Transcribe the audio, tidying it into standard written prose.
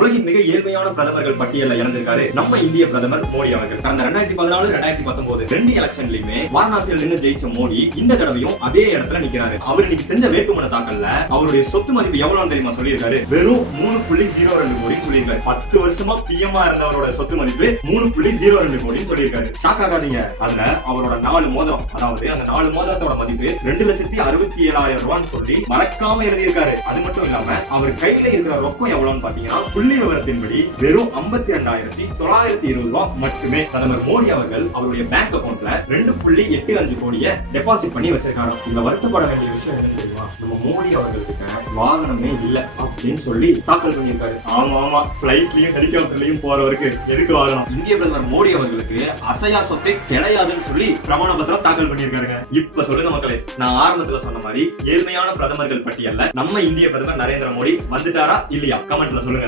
உலகின் மிக ஏழ்மையான பிரதமர்கள் பட்டியலில் இணைந்திருக்காரு நம்ம இந்திய பிரதமர் மோடி அவர்கள். கடந்த 2014 2019 2 எலெக்ஷன்லயுமே வாரணாசியில் நின்று ஜெயிச்ச மோடி இந்த தடவையும் அதே இடத்துல நிக்கிறாரு. அவர் இன்னைக்கு செஞ்ச வேட்புமனு தாக்கல்ல அவருடைய சொத்து மதிப்பு எவ்வளவு தெரியுமா சொல்லியிருக்காரு? வெறும் 3.02 கோடி சொல்லியிருக்காரு. 10 வருஷமா பிஎம்ஆ இருந்தவரோட சொத்து மதிப்பு 3.02 கோடி சொல்லியிருக்காரு. ஷாக் ஆகாதீங்க. அதுல அவரோட 4 மோதிரம், அதாவது அந்த 4 மோதிரத்தோட மதிப்பு 2,67,000 ரூபான்னு சொல்லி மறக்காம எழுதியிருக்காரு. அது மட்டும் இல்லாம அவர் கையில இருக்கிற ரொக்கம் எவ்வளவுன்னு பாத்தீங்கன்னா புள்ளி விவரத்தின்படி வெறும் 52,920 ரூபாய் மட்டுமே. பிரதமர் மோடி அவர்கள் அவருடைய பேங்க் அக்கவுண்ட்ல 2.85 கோடியை டெபாசிட் பண்ணி வச்சிருக்காரு. இந்த வருத்தப்பட வேண்டிய விஷயம் என்ன தெரியுமா? நம்ம மோடி அவர்களுக்கு வாகனமே இல்ல அப்படின்னு சொல்லி தாக்கல் பண்ணியிருக்காரு. ஆமா, பிளைட்லயும் ஹெலிகாப்டர்லயும் போறவருக்கு எதுக்கு வாகனம்? இந்திய பிரதமர் மோடி அவர்களுக்கு அசையா சொத்தை கிடையாதுன்னு சொல்லி பிரமாண பத்திரம் தாக்கல் பண்ணியிருக்காருங்க. இப்ப சொல்லுங்க மக்களே, நான் ஆரம்பத்துல சொன்ன மாதிரி ஏழ்மையான பிரதமர்கள் பட்டியல்ல நம்ம இந்திய பிரதமர் நரேந்திர மோடி வந்துட்டாரா இல்லையா? கமெண்ட்ல சொல்லுங்க.